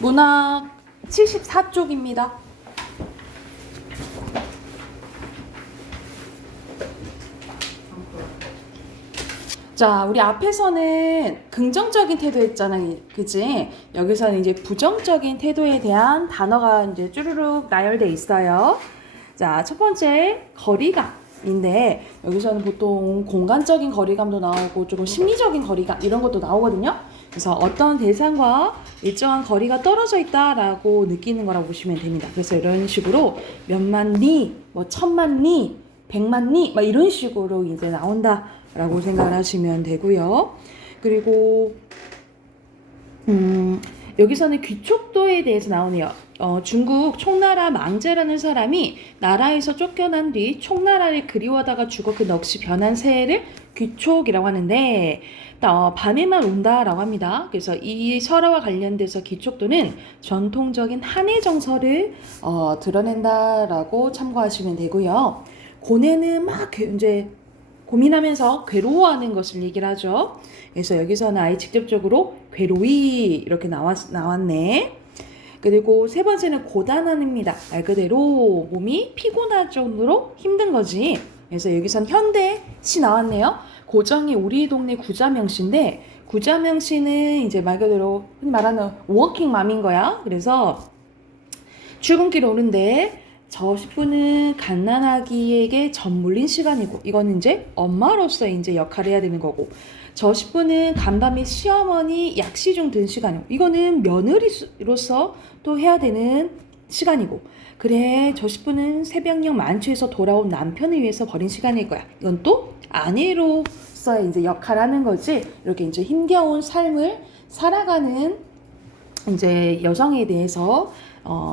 문학 74쪽입니다. 자, 우리 앞에서는 긍정적인 태도 했잖아, 그지? 여기서는 이제 부정적인 태도에 대한 단어가 이제 쭈루룩 나열돼 있어요. 자, 첫 번째, 거리감인데, 여기서는 보통 공간적인 거리감도 나오고, 조금 심리적인 거리감, 이런 것도 나오거든요. 그래서 어떤 대상과 일정한 거리가 떨어져 있다라고 느끼는 거라고 보시면 됩니다. 그래서 이런 식으로 몇만 리, 뭐 천만 리, 백만 리, 막 이런 식으로 이제 나온다라고 생각을 하시면 되고요. 그리고 여기서는 귀족도에 대해서 나오네요. 중국 총나라 망제라는 사람이 나라에서 쫓겨난 뒤 총나라를 그리워하다가 죽어 그 넋이 변한 새를 귀촉이라고 하는데 밤에만 온다라고 합니다. 그래서 이 설화와 관련돼서 귀촉도는 전통적인 한의 정서를 드러낸다라고 참고하시면 되고요. 고뇌는 막 이제 고민하면서 괴로워하는 것을 얘기를 하죠. 그래서 여기서는 아예 직접적으로 괴로이 이렇게 나왔네. 그리고 세 번째는 고단함입니다. 말 그대로 몸이 피곤할 정도로 힘든 거지. 그래서 여기선 현대시 나왔네요. 고정이 우리 동네 구자명시인데 구자명시는 이제 말 그대로 흔히 말하는 워킹맘인 거야. 그래서 출근길 오는데 저 10분은 갓난아기에게 전물린 시간이고 이거는 이제 엄마로서 이제 역할을 해야 되는 거고 저 10분은 간밤에 시어머니 약시 중 든 시간이고 이거는 며느리로서 또 해야 되는 시간이고 그래 저 10분은 새벽녘 만취해서 돌아온 남편을 위해서 버린 시간일 거야. 이건 또 아내로서의 이제 역할을 하는 거지. 이렇게 이제 힘겨운 삶을 살아가는 이제 여성에 대해서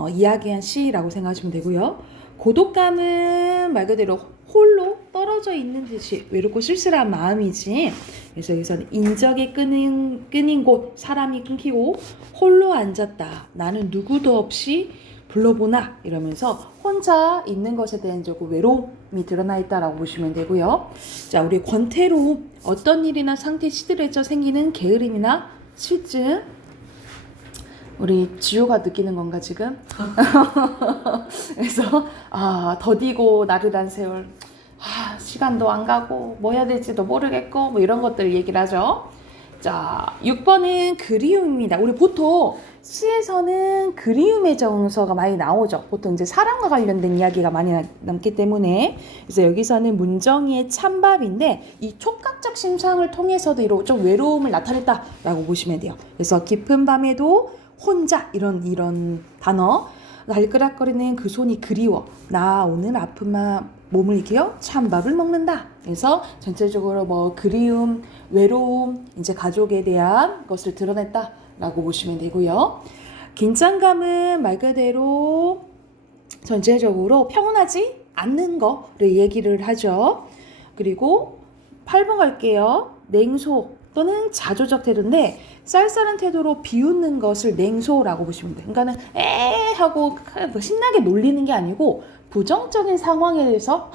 이야기한 시라고 생각하시면 되고요. 고독감은 말 그대로 홀로 떨어져 있는 듯이 외롭고 쓸쓸한 마음이지. 그래서 여기서는 인적이 끊인 곳 사람이 끊기고 홀로 앉았다. 나는 누구도 없이 불러보나 이러면서 혼자 있는 것에 대한 조금 외로움이 드러나 있다라고 보시면 되고요. 자, 우리 권태로 어떤 일이나 상태 시들해져 생기는 게으름이나 실증 우리 지효가 느끼는 건가 지금? 그래서 더디고 나른한 세월 시간도 안 가고 뭐 해야 될지도 모르겠고 뭐 이런 것들 얘기를 하죠. 자, 6번은 그리움입니다. 우리 보통 시에서는 그리움의 정서가 많이 나오죠. 보통 이제 사랑과 관련된 이야기가 많이 남기 때문에 그래서 여기서는 문정이의 찬밥인데 이 촉각적 심상을 통해서도 이런 좀 외로움을 나타냈다라고 보시면 돼요. 그래서 깊은 밤에도 혼자 이런 단어 날그락거리는 그 손이 그리워 나 오늘 아픈 몸을 이겨요 찬밥을 먹는다. 그래서 전체적으로 뭐 그리움, 외로움, 이제 가족에 대한 것을 드러냈다라고 보시면 되고요. 긴장감은 말 그대로 전체적으로 평온하지 않는 거를 얘기를 하죠. 그리고 8번 갈게요. 냉소 또는 자조적 태도인데 쌀쌀한 태도로 비웃는 것을 냉소라고 보시면 돼요. 그러니까는 하고 신나게 놀리는 게 아니고 부정적인 상황에 대해서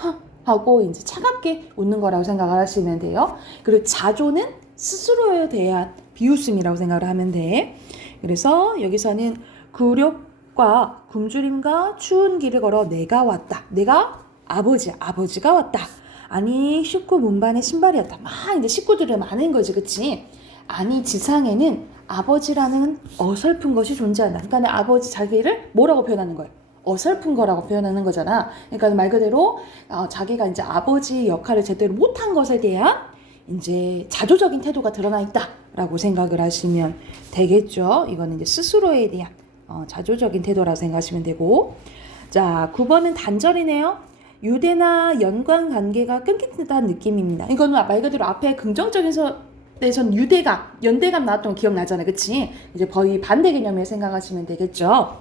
하고 이제 차갑게 웃는 거라고 생각을 하시면 돼요. 그리고 자조는 스스로에 대한 비웃음이라고 생각을 하면 돼. 그래서 여기서는 굴욕과 굶주림과 추운 길을 걸어 내가 왔다. 내가 아버지가 왔다. 아니 식구 문반의 신발이었다. 막 이제 식구들이 많은 거지, 그치? 아니 지상에는 아버지라는 어설픈 것이 존재한다. 그러니까 아버지 자기를 뭐라고 표현하는 거예요? 어설픈 거라고 표현하는 거잖아. 그러니까 말 그대로 자기가 이제 아버지 역할을 제대로 못한 것에 대한 이제 자조적인 태도가 드러나 있다라고 생각을 하시면 되겠죠. 이거는 이제 스스로에 대한 자조적인 태도라고 생각하시면 되고, 자 9번은 단절이네요. 유대나 연관 관계가 끊긴다는 느낌입니다. 이거는 말 그대로 앞에 긍정적인 데선 유대감, 연대감 나왔던 거 기억나잖아요. 그치? 이제 거의 반대 개념을 생각하시면 되겠죠.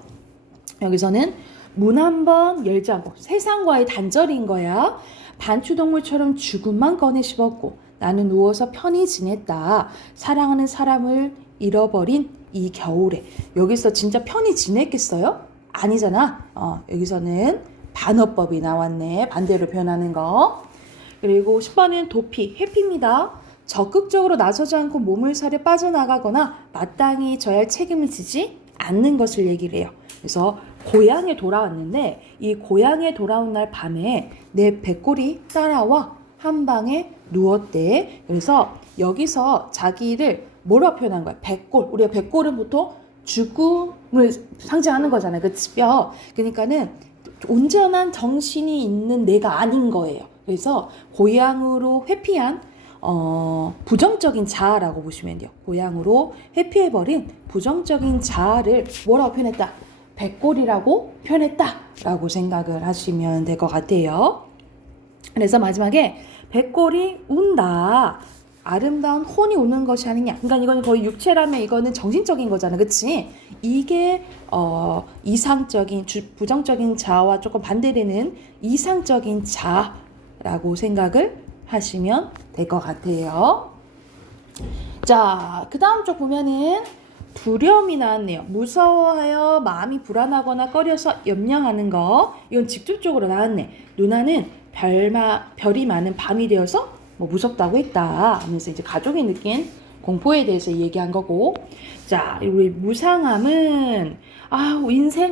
여기서는 문 한 번 열지 않고 세상과의 단절인 거야. 반추동물처럼 죽음만 꺼내 씹었고 나는 누워서 편히 지냈다. 사랑하는 사람을 잃어버린 이 겨울에. 여기서 진짜 편히 지냈겠어요? 아니잖아. 여기서는 반어법이 나왔네. 반대로 표현하는 거. 그리고 10번은 도피, 회피입니다. 적극적으로 나서지 않고 몸을 사려 빠져나가거나 마땅히 져야 할 책임을 지지 않는 것을 얘기를 해요. 그래서 고향에 돌아왔는데 이 고향에 돌아온 날 밤에 내 백골이 따라와 한 방에 누웠대. 그래서 여기서 자기를 뭐라고 표현한 거야? 백골. 우리가 백골은 보통 죽음을 상징하는 거잖아요. 그치? 뼈. 그러니까는 온전한 정신이 있는 내가 아닌 거예요. 그래서 고향으로 회피한 부정적인 자아라고 보시면 돼요. 고향으로 회피해버린 부정적인 자아를 뭐라고 표현했다? 백골이라고 표현했다라고 생각을 하시면 될 것 같아요. 그래서 마지막에 백골이 운다. 아름다운 혼이 우는 것이 아니냐. 그러니까 이거는 거의 육체라면 이거는 정신적인 거잖아. 그치? 이게 이상적인 부정적인 자아와 조금 반대되는 이상적인 자아라고 생각을 하시면 될 것 같아요. 자, 그 다음 쪽 보면은 두려움이 나왔네요. 무서워하여 마음이 불안하거나 꺼려서 염려하는 거. 이건 직접적으로 나왔네. 누나는 별이 많은 밤이 되어서 뭐 무섭다고 했다 하면서 이제 가족이 느낀 공포에 대해서 얘기한 거고. 자, 우리 무상함은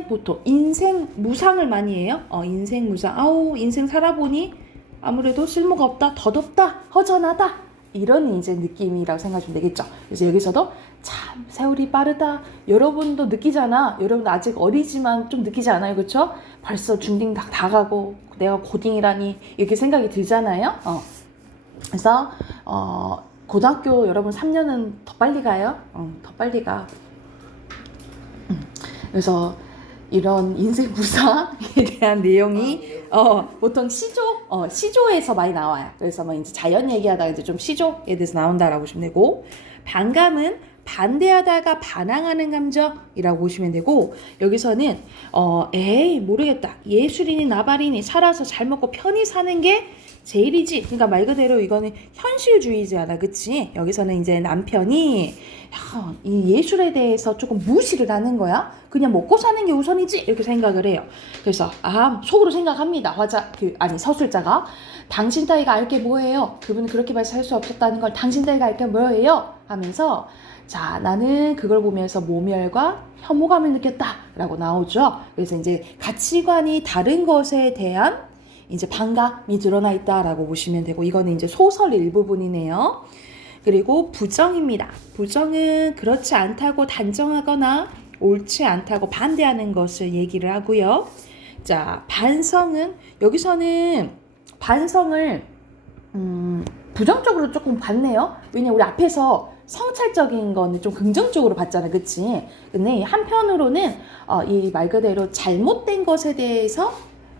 보통 인생 무상을 많이 해요. 인생 무상. 인생 살아보니 아무래도 쓸모가 없다, 덧없다, 허전하다, 이런 이제 느낌이라고 생각하시면 되겠죠. 그래서 여기서도 참 세월이 빠르다. 여러분도 느끼잖아. 여러분 아직 어리지만 좀 느끼지 않아요? 그렇죠? 벌써 중딩 다 가고 내가 고딩이라니 이렇게 생각이 들잖아요. 그래서 고등학교 여러분 3년은 더 빨리 가요. 더 빨리 가. 그래서 이런 인생 무상에 대한 내용이 보통 시조에서 많이 나와요. 그래서 뭐 이제 자연 얘기하다가 이제 좀 시조에 대해서 나온다라고 보시면 되고, 반감은 반대하다가 반항하는 감정이라고 보시면 되고, 여기서는 에이 모르겠다, 예술인이 나발이니 살아서 잘 먹고 편히 사는 게 제일이지. 그러니까 말 그대로 이거는 현실주의자다. 그치? 여기서는 이제 남편이 이 예술에 대해서 조금 무시를 하는 거야. 그냥 먹고 사는 게 우선이지 이렇게 생각을 해요. 그래서 속으로 생각합니다. 서술자가 당신 따위가 알 게 뭐예요? 그분은 그렇게만 살 수 없었다는 걸 당신 따위가 알 게 뭐예요? 하면서 자, 나는 그걸 보면서 모멸과 혐오감을 느꼈다라고 나오죠. 그래서 이제 가치관이 다른 것에 대한 이제 반감이 드러나 있다라고 보시면 되고, 이거는 이제 소설의 일부분이네요. 그리고 부정입니다. 부정은 그렇지 않다고 단정하거나 옳지 않다고 반대하는 것을 얘기를 하고요. 자, 반성은 여기서는 반성을 부정적으로 조금 봤네요. 왜냐면 우리 앞에서 성찰적인 거는 좀 긍정적으로 봤잖아. 그치? 근데 한편으로는 이 말 그대로 잘못된 것에 대해서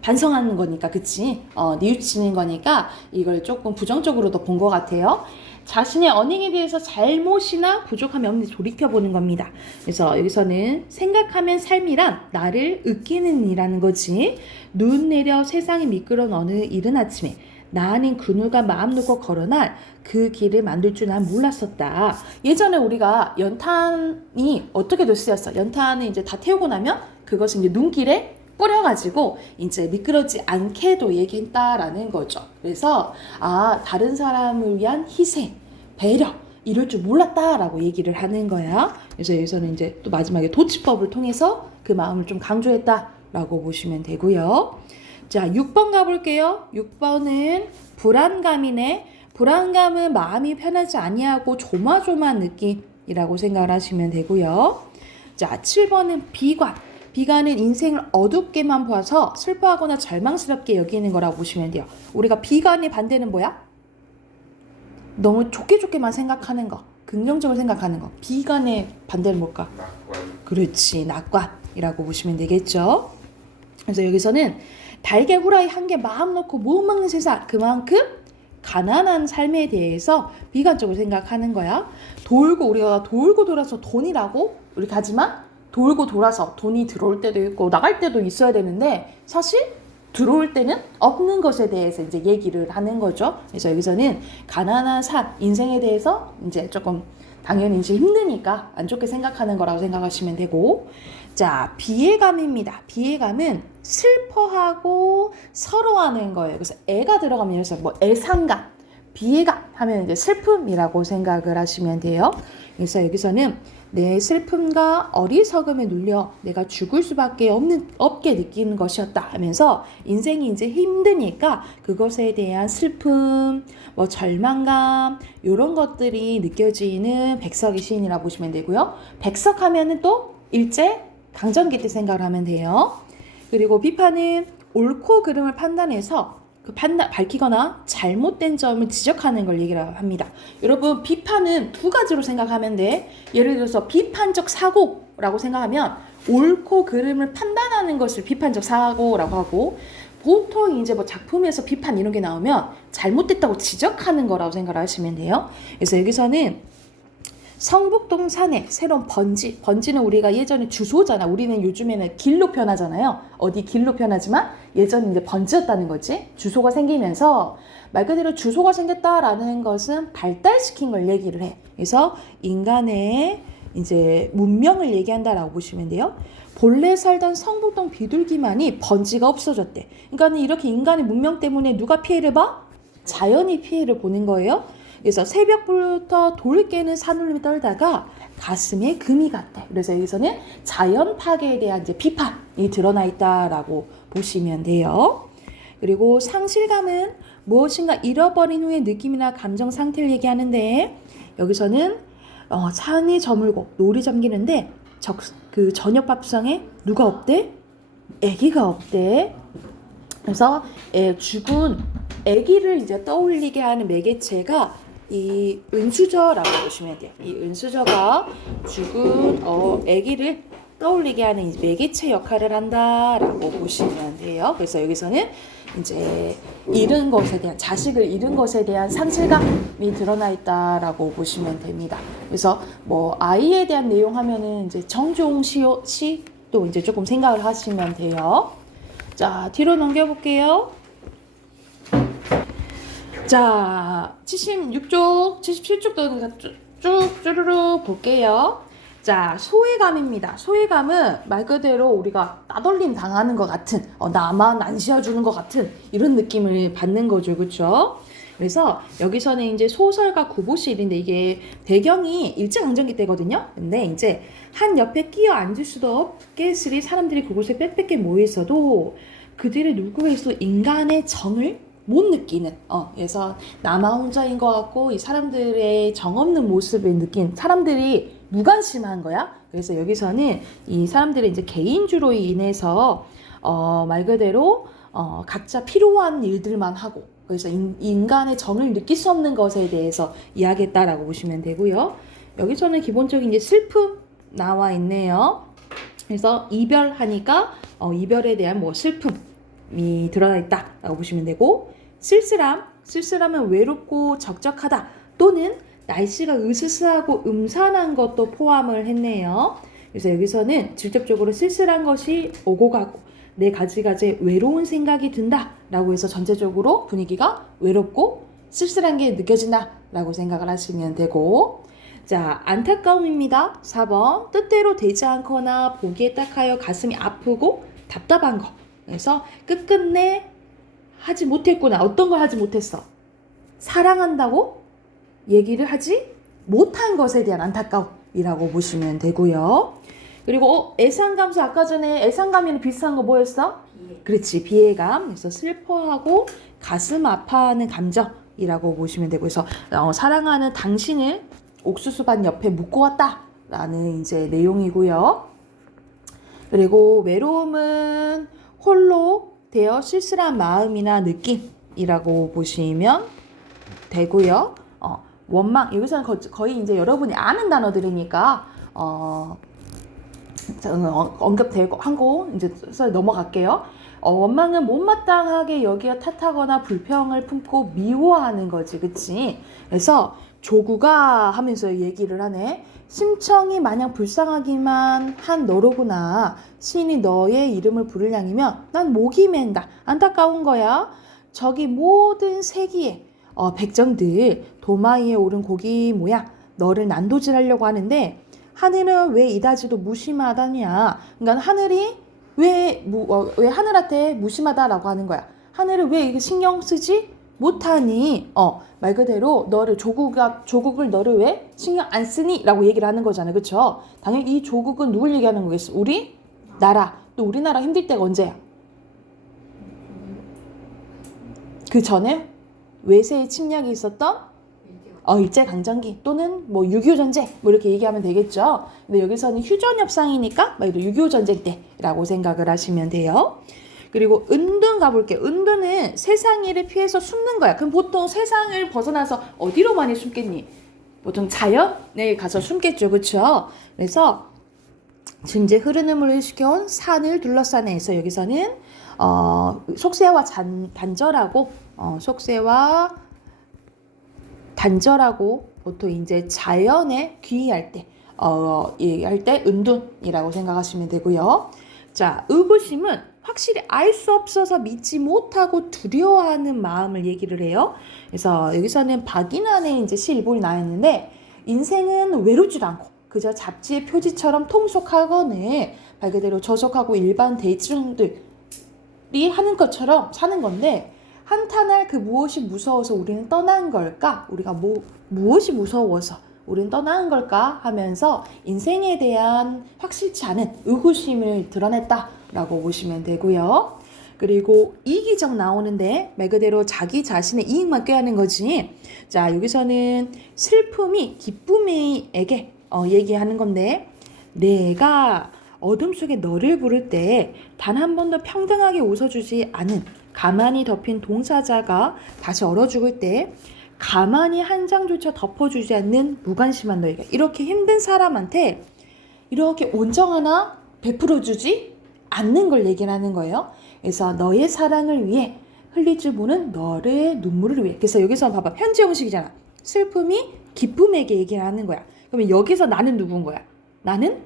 반성하는 거니까, 그치? 뉘우치는 거니까 이걸 조금 부정적으로도 본 것 같아요. 자신의 언행에 대해서 잘못이나 부족함이 없는지 돌이켜보는 겁니다. 그래서 여기서는 생각하면 삶이란 나를 으깨는 이라는 거지. 눈 내려 세상이 미끄러운 어느 이른 아침에 나는 그누가 마음 놓고 걸어날 그 길을 만들 줄 난 몰랐었다. 예전에 우리가 연탄이 어떻게도 쓰였어. 연탄을 이제 다 태우고 나면 그것은 이제 눈길에 뿌려가지고 이제 미끄러지 않게도 얘기했다라는 거죠. 그래서 다른 사람을 위한 희생, 배려 이럴 줄 몰랐다라고 얘기를 하는 거야. 그래서 여기서는 이제 또 마지막에 도치법을 통해서 그 마음을 좀 강조했다라고 보시면 되고요. 자, 6번 가볼게요. 6번은 불안감이네. 불안감은 마음이 편하지 아니하고 조마조마한 느낌이라고 생각을 하시면 되고요. 자, 7번은 비관. 비관은 인생을 어둡게만 봐서 슬퍼하거나 절망스럽게 여기는 거라고 보시면 돼요. 우리가 비관의 반대는 뭐야? 너무 좋게만 생각하는 거, 긍정적으로 생각하는 거. 비관의 반대는 뭘까? 낙관. 그렇지, 낙관이라고 보시면 되겠죠. 그래서 여기서는 달개 후라이 한 개 마음 놓고 못 먹는 세상, 그만큼 가난한 삶에 대해서 비관적으로 생각하는 거야. 우리가 돌고 돌아서 돈이라고 우리 가지만 돌고 돌아서 돈이 들어올 때도 있고 나갈 때도 있어야 되는데, 사실 들어올 때는 없는 것에 대해서 이제 얘기를 하는 거죠. 그래서 여기서는 가난한 인생에 대해서 이제 조금 당연히 이제 힘드니까 안 좋게 생각하는 거라고 생각하시면 되고, 자, 비애감입니다. 비애감은 슬퍼하고 서러워하는 거예요. 그래서 애가 들어가면 뭐 애상감, 비애감 하면 이제 슬픔이라고 생각을 하시면 돼요. 그래서 여기서는 내 슬픔과 어리석음에 눌려 내가 죽을 수밖에 없게 느끼는 것이었다 하면서 인생이 이제 힘드니까 그것에 대한 슬픔, 뭐 절망감 이런 것들이 느껴지는 백석의 시인이라고 보시면 되고요. 백석 하면은 또 일제 강점기 때 생각을 하면 돼요. 그리고 비판은 옳고 그름을 판단해서 밝히거나 잘못된 점을 지적하는 걸 얘기를 합니다. 여러분 비판은 두 가지로 생각하면 돼. 예를 들어서 비판적 사고라고 생각하면 옳고 그름을 판단하는 것을 비판적 사고라고 하고, 보통 이제 뭐 작품에서 비판 이런 게 나오면 잘못됐다고 지적하는 거라고 생각을 하시면 돼요. 그래서 여기서는 성북동 산에 새로운 번지는 우리가 예전에 주소잖아. 우리는 요즘에는 길로 표현하잖아요. 어디 길로 표현하지만 예전에 이제 번지였다는 거지. 주소가 생기면서 말 그대로 주소가 생겼다라는 것은 발달시킨 걸 얘기를 해. 그래서 인간의 이제 문명을 얘기한다라고 보시면 돼요. 본래 살던 성북동 비둘기만이 번지가 없어졌대. 그러니까 이렇게 인간의 문명 때문에 누가 피해를 봐? 자연이 피해를 보는 거예요. 그래서 새벽부터 돌 깨는 산울림이 떨다가 가슴에 금이 갔대. 그래서 여기서는 자연 파괴에 대한 이제 비판이 드러나 있다라고 보시면 돼요. 그리고 상실감은 무엇인가 잃어버린 후의 느낌이나 감정 상태를 얘기하는데, 여기서는 산이 저물고 노을이 잠기는데 그 저녁 밥상에 누가 없대? 아기가 없대. 그래서 죽은 아기를 이제 떠올리게 하는 매개체가 이 은수저라고 보시면 돼요. 이 은수저가 죽은 아기를 떠올리게 하는 매개체 역할을 한다라고 보시면 돼요. 그래서 여기서는 이제 잃은 것에 대한, 자식을 잃은 것에 대한 상실감이 드러나 있다라고 보시면 됩니다. 그래서 뭐 아이에 대한 내용 하면은 이제 정종 시도 이제 조금 생각을 하시면 돼요. 자, 뒤로 넘겨볼게요. 자, 76쪽, 77쪽도 쭉 쭈르르 볼게요. 자, 소외감입니다. 소외감은 말 그대로 우리가 따돌림 당하는 것 같은, 나만 안 씌워주는 것 같은 이런 느낌을 받는 거죠. 그렇죠? 그래서 여기서는 이제 소설가 구보실인데 이게 배경이 일제강점기 때거든요. 근데 이제 한 옆에 끼어 앉을 수도 없겠으리 사람들이 그곳에 빽빽히 모여 있어도 그들의 누구에서 인간의 정을 못 느끼는, 그래서 나만 혼자인 것 같고 이 사람들의 정없는 모습을 느낀 사람들이 무관심한 거야. 그래서 여기서는 이 사람들의 이제 개인주로 인해서 말 그대로 각자 필요한 일들만 하고, 그래서 인간의 정을 느낄 수 없는 것에 대해서 이야기했다라고 보시면 되고요. 여기서는 기본적인 이제 슬픔 나와 있네요. 그래서 이별하니까 이별에 대한 뭐 슬픔이 드러나 있다라고 보시면 되고, 쓸쓸함은 외롭고 적적하다 또는 날씨가 으스스하고 음산한 것도 포함을 했네요. 그래서 여기서는 직접적으로 쓸쓸한 것이 오고 가고 내 가지가지 외로운 생각이 든다 라고 해서 전체적으로 분위기가 외롭고 쓸쓸한 게 느껴진다 라고 생각을 하시면 되고, 자, 안타까움입니다. 4번 뜻대로 되지 않거나 보기에 딱하여 가슴이 아프고 답답한 거. 그래서 끝끝내 하지 못했구나. 어떤 걸 하지 못했어? 사랑한다고 얘기를 하지 못한 것에 대한 안타까움이라고 보시면 되고요. 그리고 애상감수, 아까 전에 애상감이랑 비슷한 거 뭐였어? 그렇지, 비애감. 그래서 슬퍼하고 가슴 아파하는 감정이라고 보시면 되고, 그래서 사랑하는 당신을 옥수수밭 옆에 묻고 왔다라는 이제 내용이고요. 그리고 외로움은 홀로 되어 쓸쓸한 마음이나 느낌이라고 보시면 되고요. 원망, 여기서는 거의 이제 여러분이 아는 단어들이니까 언급되고 하고 이제 넘어갈게요. 원망은 못마땅하게 여기어 탓하거나 불평을 품고 미워하는 거지, 그치? 그래서 조구가 하면서 얘기를 하네. 심청이 마냥 불쌍하기만 한 너로구나. 시인이 너의 이름을 부를 양이면 난 목이 맨다. 안타까운 거야. 저기 모든 세기의 백정들 도마 위에 오른 고기 모양 너를 난도질하려고 하는데 하늘은 왜 이다지도 무심하다냐. 그러니까 하늘이 왜 하늘한테 무심하다라고 하는 거야. 하늘을 왜 이거 신경 쓰지? 못하니 말 그대로 너를 조국을 너를 왜 신경 안 쓰니? 라고 얘기를 하는 거잖아요. 그쵸? 당연히 이 조국은 누굴 얘기하는 거겠어? 우리 나라. 또 우리나라 힘들 때가 언제야? 그 전에 외세의 침략이 있었던 일제강점기 또는 뭐 6.25 전쟁 뭐 이렇게 얘기하면 되겠죠. 근데 여기서는 휴전협상이니까 말 그대로 6.25 전쟁 때라고 생각을 하시면 돼요. 그리고 은둔 가볼게요. 은둔은 세상 일을 피해서 숨는 거야. 그럼 보통 세상을 벗어나서 어디로 많이 숨겠니? 보통 자연에 가서 숨겠죠. 그렇죠? 그래서 지금 이제 흐르는 물을 일시켜온 산을 둘러싼 애에서 여기서는 속세와 단절하고 속세와 단절하고 보통 이제 자연에 귀의할 때 얘기할 때 은둔이라고 생각하시면 되고요. 자, 의구심은 확실히 알 수 없어서 믿지 못하고 두려워하는 마음을 얘기를 해요. 그래서 여기서는 박인환의 이제 시 일본이 나와 있는데 인생은 외롭지도 않고 그저 잡지의 표지처럼 통속하거늘 말 그대로 저속하고 일반 대중들이 하는 것처럼 사는 건데 한탄할 그 무엇이 무서워서 우리는 떠난 걸까? 우리가 무엇이 무서워서 우리는 떠나는 걸까? 하면서 인생에 대한 확실치 않은 의구심을 드러냈다라고 보시면 되고요. 그리고 이기적 나오는데 말 그대로 자기 자신의 이익만 꾀하는 거지. 자, 여기서는 슬픔이 기쁨에게 얘기하는 건데 내가 어둠 속에 너를 부를 때 단 한 번도 평등하게 웃어주지 않은 가만히 덮인 동사자가 다시 얼어 죽을 때 가만히 한 장조차 덮어주지 않는 무관심한 너에게 이렇게 힘든 사람한테 이렇게 온정 하나 베풀어주지 않는 걸 얘기를 하는 거예요. 그래서 너의 사랑을 위해 흘릴 줄 모르는 너의 눈물을 위해. 그래서 여기서 봐봐. 현재 형식이잖아. 슬픔이 기쁨에게 얘기를 하는 거야. 그러면 여기서 나는 누군 거야? 나는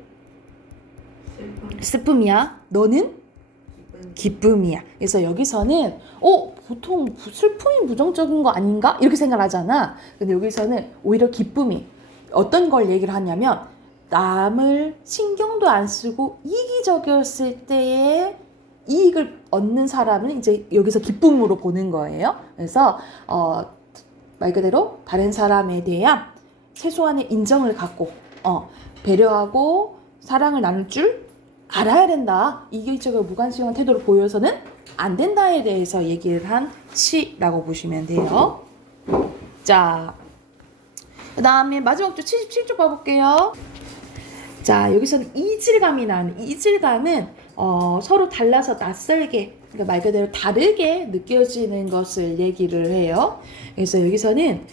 슬픔이야. 너는 기쁨이야. 그래서 여기서는 보통 슬픔이 부정적인 거 아닌가? 이렇게 생각을 하잖아. 근데 여기서는 오히려 기쁨이 어떤 걸 얘기를 하냐면 남을 신경도 안 쓰고 이기적이었을 때의 이익을 얻는 사람은 이제 여기서 기쁨으로 보는 거예요. 그래서 말 그대로 다른 사람에 대한 최소한의 인정을 갖고 배려하고 사랑을 나눌 줄 알아야 된다. 이기적이고 무관심한 태도를 보여서는 안 된다에 대해서 얘기를 한 시라고 보시면 돼요. 자, 그 다음에 마지막 줄 77쪽 봐볼게요. 자, 여기서는 이질감이 나오는 이질감은 서로 달라서 낯설게 그러니까 말 그대로 다르게 느껴지는 것을 얘기를 해요. 그래서 여기서는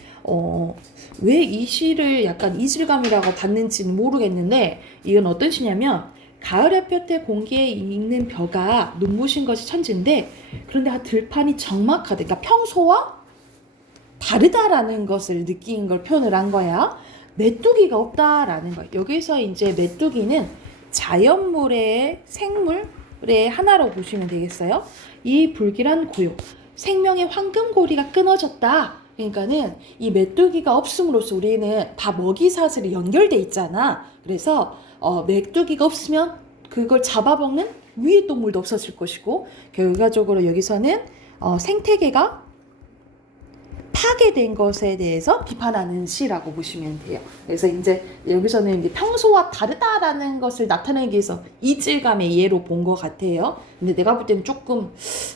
왜 이 시를 약간 이질감이라고 받는지는 모르겠는데 이건 어떤 시냐면 가을 햇볕에 공기에 익는 벼가 눈부신 것이 천지인데 그런데 들판이 적막하다. 그러니까 평소와 다르다라는 것을 느낀 걸 표현을 한 거야. 메뚜기가 없다라는 거야. 여기서 이제 메뚜기는 자연물의 생물의 하나로 보시면 되겠어요. 이 불길한 고요, 생명의 황금고리가 끊어졌다. 그러니까는 이 메뚜기가 없음으로써 우리는 다 먹이 사슬이 연결돼 있잖아. 그래서 메뚜기가 없으면 그걸 잡아먹는 위의 동물도 없었을 것이고 결과적으로 여기서는 생태계가 파괴된 것에 대해서 비판하는 시라고 보시면 돼요. 그래서 이제 여기서는 이제 평소와 다르다라는 것을 나타내기 위해서 이질감의 예로 본 것 같아요. 근데 내가 볼 때는 조금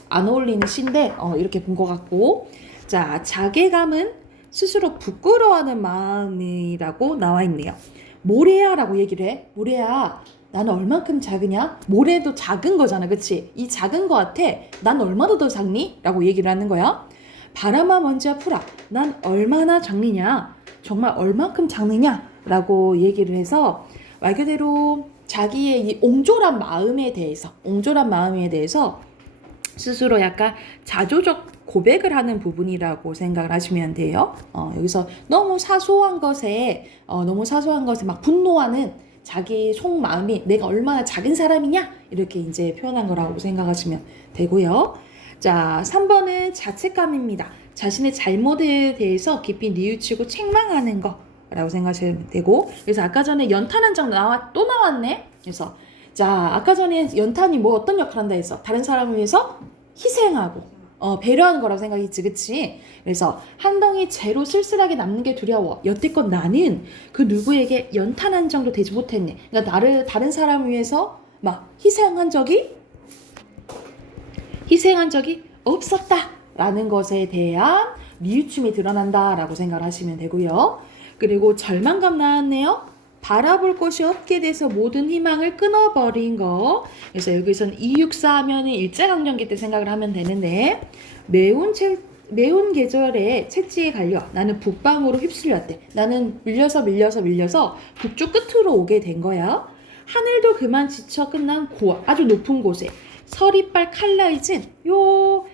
안 어울리는 시인데 이렇게 본 것 같고 자, 자괴감은 스스로 부끄러워하는 마음이라고 나와 있네요. 모래야라고 얘기를 해. 모래야, 나는 얼만큼 작으냐? 모래도 작은 거잖아, 그치? 이 작은 거 같아. 난 얼마나 더 작니? 라고 얘기를 하는 거야. 바람아 먼지야 풀아. 난 얼마나 작느냐? 정말 얼만큼 작느냐? 라고 얘기를 해서 말 그대로 자기의 이 옹졸한 마음에 대해서 스스로 약간 자조적 고백을 하는 부분이라고 생각을 하시면 돼요. 여기서 너무 사소한 것에 막 분노하는 자기 속마음이 내가 얼마나 작은 사람이냐 이렇게 이제 표현한 거라고 생각하시면 되고요. 자, 3번은 자책감입니다. 자신의 잘못에 대해서 깊이 뉘우치고 책망하는 거라고 생각하시면 되고 그래서 아까 전에 연탄 한 장 또 나왔네. 그래서 자, 아까 전에 연탄이 뭐 어떤 역할을 한다 했어? 다른 사람을 위해서 희생하고 배려하는 거라고 생각했지, 그치? 그래서 한 덩이 재로 쓸쓸하게 남는 게 두려워. 여태껏 나는 그 누구에게 연탄 한 정도 되지 못했네. 그러니까 나를 다른 사람을 위해서 막 희생한 적이 없었다라는 것에 대한 뉘우침이 드러난다라고 생각을 하시면 되고요. 그리고 절망감 나왔네요. 바라볼 곳이 없게 돼서 모든 희망을 끊어버린 거. 그래서 여기서는 264 하면은 일제강점기 때 생각을 하면 되는데, 매운 계절에 채지에 갈려 나는 북방으로 휩쓸렸대. 나는 밀려서 북쪽 끝으로 오게 된 거야. 하늘도 그만 지쳐 끝난 고아, 아주 높은 곳에 서리빨 칼라이진 요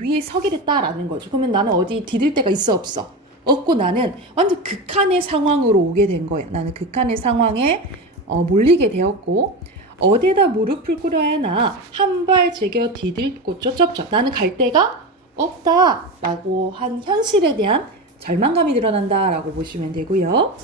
위에 서게 됐다라는 거죠. 그러면 나는 어디 디딜 데가 있어 없어? 없고 나는 완전 극한의 상황으로 오게 된 거예요. 나는 극한의 상황에 몰리게 되었고, 어디에다 무릎을 꿇어야 하나 한 발 제겨 디딜 곳조차없죠. 나는 갈 데가 없다라고 한 현실에 대한 절망감이 드러난다라고 보시면 되고요.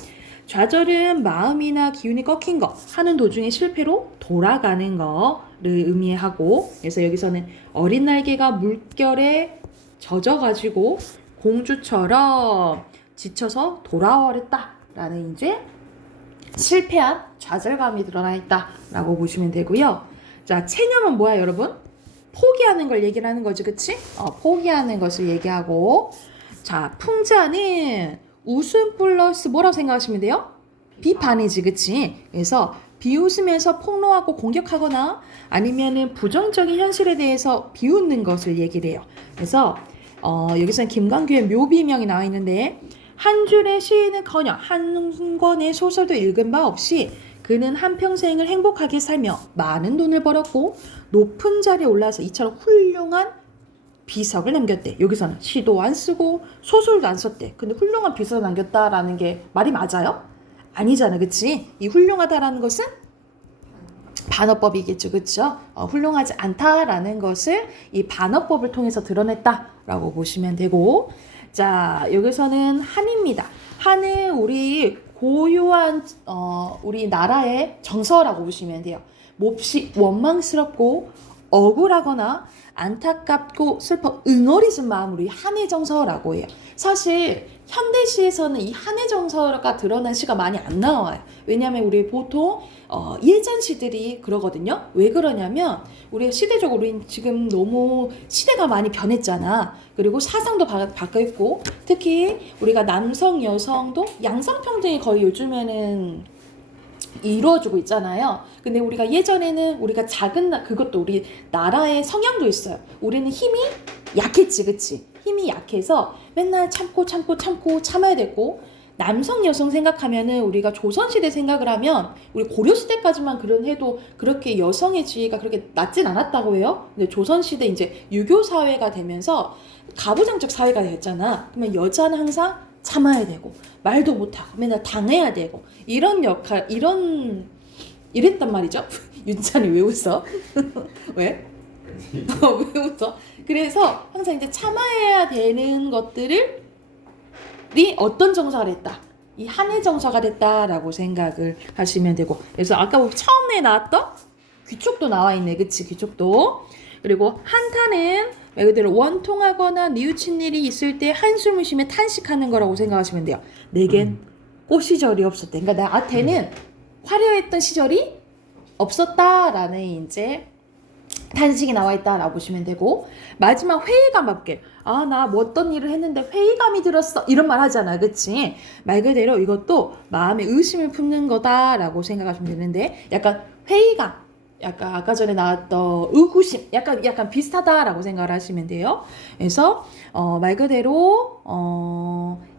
좌절은 마음이나 기운이 꺾인 거, 하는 도중에 실패로 돌아가는 거를 의미하고, 그래서 여기서는 어린 날개가 물결에 젖어가지고 공주처럼 지쳐서 돌아와랬다라는 이제 실패한 좌절감이 드러나 있다라고 보시면 되고요. 자, 체념은 뭐야, 여러분? 포기하는 걸 얘기를 하는 거지, 그치? 포기하는 것을 얘기하고, 자, 풍자는 웃음 플러스 뭐라고 생각하시면 돼요? 비판이지, 그치? 그래서 비웃으면서 폭로하고 공격하거나 아니면은 부정적인 현실에 대해서 비웃는 것을 얘기를 해요. 그래서 여기서는 김광규의 묘비명이 나와 있는데, 한 줄의 시는커녕 한 권의 소설도 읽은 바 없이 그는 한평생을 행복하게 살며 많은 돈을 벌었고 높은 자리에 올라서 이처럼 훌륭한 비석을 남겼대. 여기서는 시도 안 쓰고 소설도 안 썼대. 근데 훌륭한 비석을 남겼다라는 게 말이 맞아요? 아니잖아, 그치? 이 훌륭하다라는 것은 반어법이겠죠, 그쵸? 훌륭하지 않다라는 것을 이 반어법을 통해서 드러냈다라고 보시면 되고, 자, 여기서는 한입니다. 한은 우리 고유한 우리 나라의 정서라고 보시면 돼요. 몹시 원망스럽고 억울하거나 안타깝고 슬퍼 응어리진 마음을 우리 한의 정서라고 해요. 사실 현대시에서는 이 한의 정서가 드러난 시가 많이 안 나와요. 왜냐하면 우리 보통 예전 시들이 그러거든요. 왜 그러냐면 우리 시대적으로 우리 지금 너무 시대가 많이 변했잖아. 그리고 사상도 바뀌었고, 특히 우리가 남성 여성도 양성평등이 거의 요즘에는 이루어지고 있잖아요. 근데 우리가 예전에는 우리가 그것도 우리 나라의 성향도 있어요. 우리는 힘이 약했지, 그치? 힘이 약해서 맨날 참고 참아야 되고, 남성 여성 생각하면은 우리가 조선시대 생각을 하면 우리 고려시대까지만 해도 그렇게 여성의 지위가 그렇게 낮진 않았다고 해요. 근데 조선시대 이제 유교 사회가 되면서 가부장적 사회가 됐잖아. 그러면 여자는 항상 참아야 되고 말도 못하고 맨날 당해야 되고 이런 역할 이랬단 말이죠. 윤찬이 왜 웃어? 왜? 왜 웃어? 그래서 항상 이제 참아야 되는 것들이 어떤 정서가 됐다? 이 한의 정서가 됐다라고 생각을 하시면 되고, 그래서 아까 처음에 나왔던 귀촉도 나와 있네, 그치? 귀촉도. 그리고 한탄은 말 그대로 원통하거나 뉘우친 일이 있을 때 한숨을 쉬며 탄식하는 거라고 생각하시면 돼요. 내겐 꽃시절이 없었대. 그러니까 나한테는 화려했던 시절이 없었다라는 이제 탄식이 나와 있다라고 보시면 되고, 마지막 회의감 밖에 나 뭐 어떤 일을 했는데 회의감이 들었어 이런 말 하잖아, 그치? 말 그대로 이것도 마음에 의심을 품는 거다라고 생각하시면 되는데, 약간 회의감, 약간 아까 전에 나왔던 의구심, 약간 비슷하다라고 생각을 하시면 돼요. 그래서 말 그대로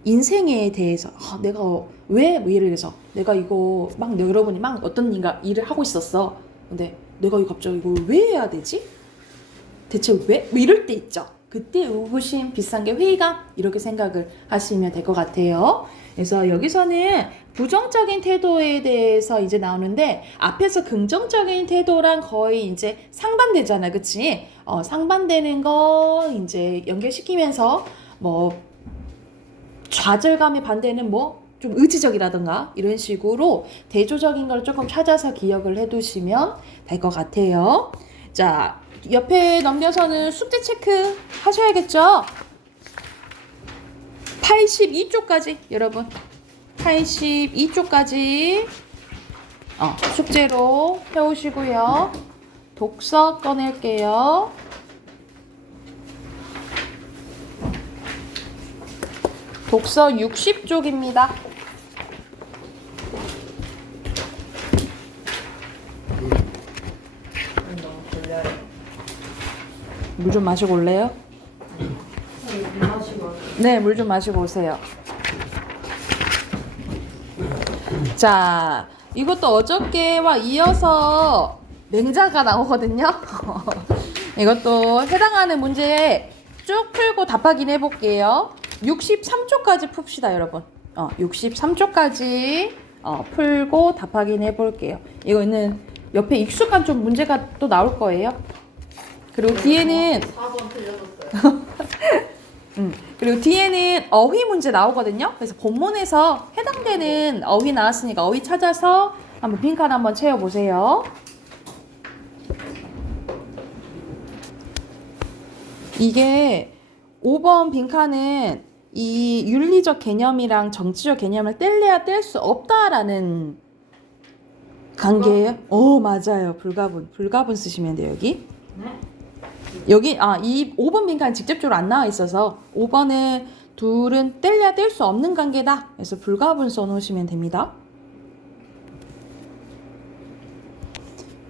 인생에 대해서 내가 왜 예를 들어서 내가 이거 막 여러분이 막 어떤 일을 하고 있었어. 근데 내가 이거 갑자기 이거 왜 해야 되지? 대체 왜? 뭐 이럴 때 있죠. 그때 의구심, 비슷한 게 회의감 이렇게 생각을 하시면 될 것 같아요. 그래서 여기서는 부정적인 태도에 대해서 이제 나오는데, 앞에서 긍정적인 태도랑 거의 이제 상반되잖아, 그치? 상반되는 거 이제 연결시키면서 뭐 좌절감의 반대는 뭐 좀 의지적이라든가 이런 식으로 대조적인 걸 조금 찾아서 기억을 해두시면 될 것 같아요. 자, 옆에 넘겨서는 숙제 체크 하셔야겠죠? 82쪽까지 여러분 82쪽까지 숙제로 해오시고요. 독서 꺼낼게요. 독서 60쪽입니다. 물 좀 마시고 올래요? 네, 물 좀 마시고 오세요. 자, 이것도 어저께와 이어서 맹자가 나오거든요. 이것도 해당하는 문제 쭉 풀고 답 확인해 볼게요. 63쪽까지 풉시다, 여러분. 63쪽까지 풀고 답 확인해 볼게요. 이거는 옆에 익숙한 좀 문제가 또 나올 거예요. 그리고 뒤에는 4번 틀려졌어요. 그리고 뒤에는 어휘 문제 나오거든요. 그래서 본문에서 해당되는 어휘 나왔으니까 어휘 찾아서 한번 빈칸 한번 채워보세요. 이게 5번 빈칸은 이 윤리적 개념이랑 정치적 개념을 뗄래야 뗄 수 없다라는 관계예요. 오, 맞아요. 불가분 쓰시면 돼요, 여기. 네? 여기 이 5번 빈칸 직접적으로 안 나와 있어서 5번은 둘은 뗄래야 뗄 수 없는 관계다. 그래서 불가분 써놓으시면 됩니다.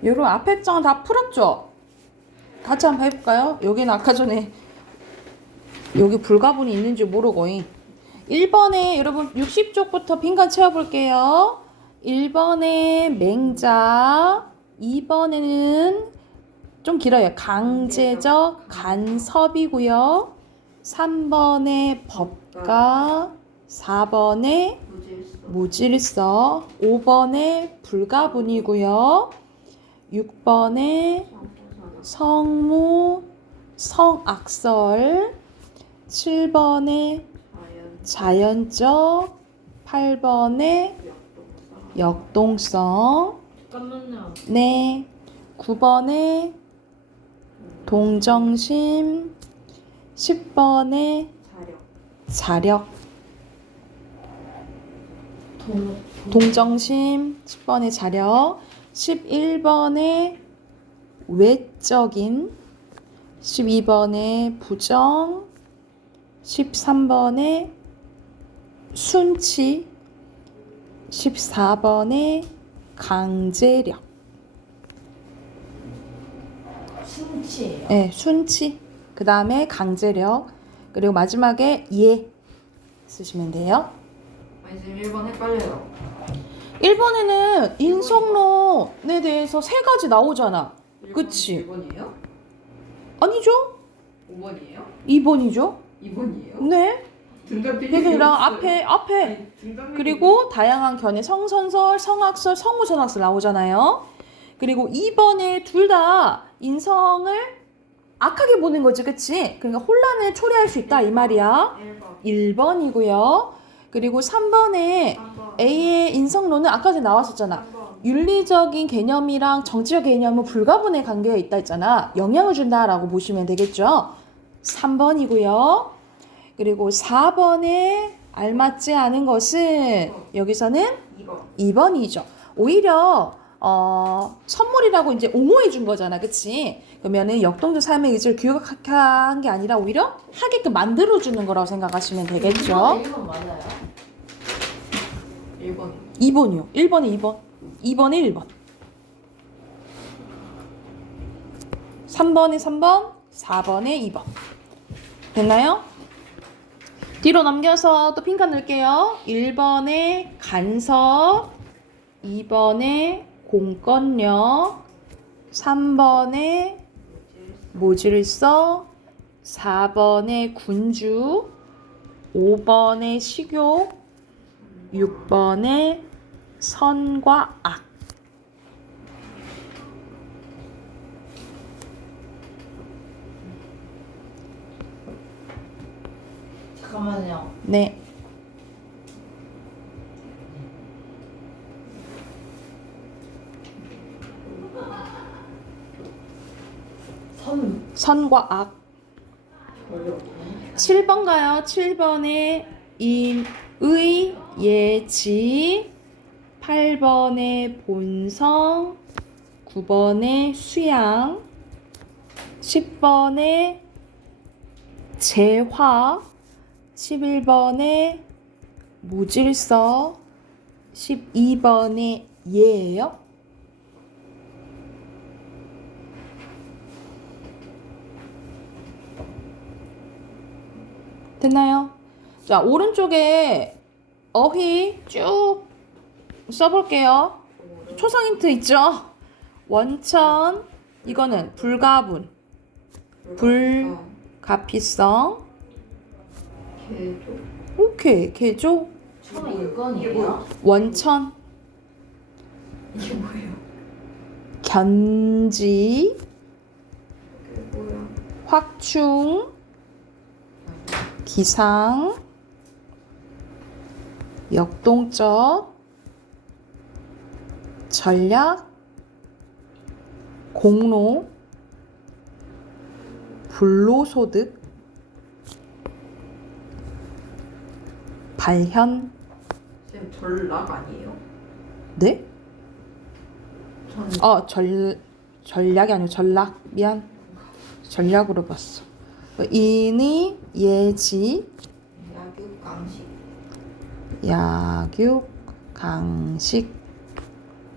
요런 앞에 장 다 풀었죠? 같이 한번 해볼까요? 여기는 아까 전에 여기 불가분이 있는지 모르고 1번에 여러분 60쪽부터 빈칸 채워볼게요. 1번에 맹자, 2번에는 좀 길어요. 강제적 간섭이고요. 3번에 법가, 4번에 무질서, 5번에 불가분이고요. 6번에 성무, 성악설, 7번에 자연적, 8번에 역동성, 잠깐만요. 네, 9번에 동정심, 10번에 자력. 동정심, 10번에 자력, 11번에 외적인, 12번에 부정, 13번에 순치, 14번에 강제력. 순치예요. 네, 순치. 그 다음에 강제력. 그리고 마지막에 예 쓰시면 돼요. 지금 1번 헷갈려요. 1번에는 인성론에 대해서 세 가지 나오잖아. 그치? 1번이에요? 아니죠? 5번이에요? 2번이죠? 2번이에요? 네. 등단 그래서 앞에 그리고 다양한 견해 성선설, 성악설, 성무선악설 나오잖아요. 그리고 2번에 둘 다 인성을 악하게 보는 거지, 그치? 그러니까 혼란을 초래할 수 있다 이 말이야. 1번이고요. 그리고 3번에 A의 인성론은 아까 전에 나왔었잖아. 윤리적인 개념이랑 정치적 개념은 불가분의 관계가 있다 했잖아. 영향을 준다라고 보시면 되겠죠. 3번이고요. 그리고 4번에 알맞지 않은 것은 여기서는 2번이죠. 오히려 선물이라고 이제 옹호해 준 거잖아, 그치? 그러면은 역동적 삶의 의지를 규격한 게 아니라 오히려 하게끔 만들어 주는 거라고 생각하시면 되겠죠. 1번 맞아요? 1번. 2번이요. 1번에 2번. 2번에 1번. 3번에 3번, 4번에 2번. 됐나요? 뒤로 넘겨서 또 빈칸 넣을게요. 1번에 간섭, 2번에 공권력, 3번에 모질서, 4번에 군주, 5번에 식욕, 6번에 선과 악. 잠깐만요. 네. 선과 악. 7번 가요. 7번에 인의 예지, 8번에 본성, 9번에 수양, 10번에 재화, 11번에 무질서, 12번에 예예요. 됐나요? 자, 오른쪽에 어휘 쭉 써볼게요. 초성 힌트 있죠? 원천, 이거는 불가분, 불가피성. 개조. 오케이, 개조, 처음에 6번이에요? 원천, 이게 뭐예요? 견지, 이게 뭐야? 확충, 기상, 역동적, 전략, 공로, 불로소득, 발현. 쌤 전락 아니에요? 네? 전략이 아니고 전락. 미안. 전략으로 봤어. 인의 예지, 약육 강식. 약육, 강식.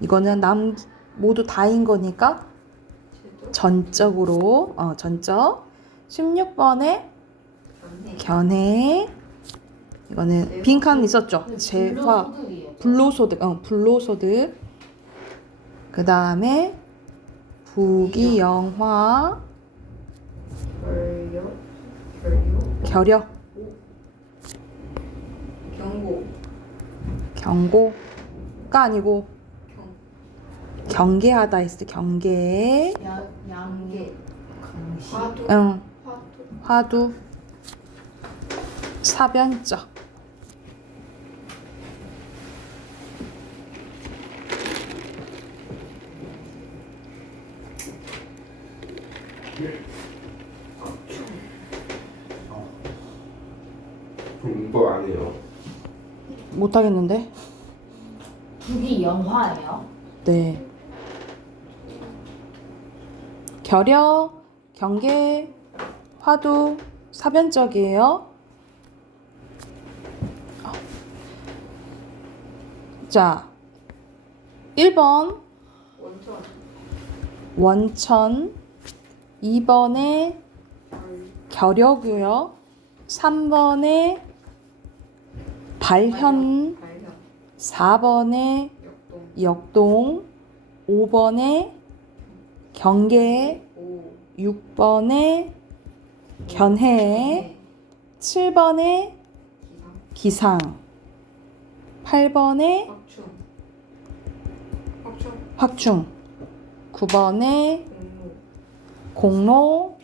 이거는 남 모두 다인 거니까 제도. 전적으로 전적. 16번에 견해. 견해. 이거는 빈칸 있었죠. 재화, 불로소득. 불로소득. 그 다음에 부기영화, 결력. 결력. 결여, 경고. 경고가 아니고 경계하다 했을 때 경계. 양계. 강식. 화두. 응. 화두. 화두. 사변적. 공부 안 해요. 못하겠는데? 북이 영화예요? 네. 결여, 경계, 화두, 사변적이에요. 자, 1번 원천. 원천, 2번에 결여고요. 3번에 발현, 발현. 4번에 역동. 역동, 5번에 경계, 오. 6번에 견해, 7번에 기상. 기상, 8번에 확충. 확충. 확충, 9번에 공로. 공로,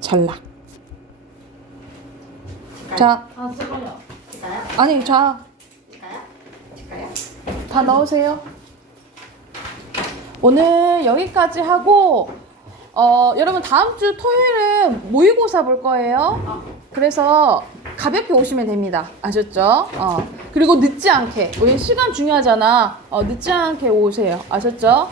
전락. 전락. 자, 아, 잠깐만요. 될까요? 아니, 자, 될까요? 될까요? 다 넣으세요. 오늘 여기까지 하고, 여러분 다음 주 토요일은 모의고사 볼 거예요. 그래서 가볍게 오시면 됩니다. 아셨죠? 그리고 늦지 않게. 우리 시간 중요하잖아. 늦지 않게 오세요. 아셨죠?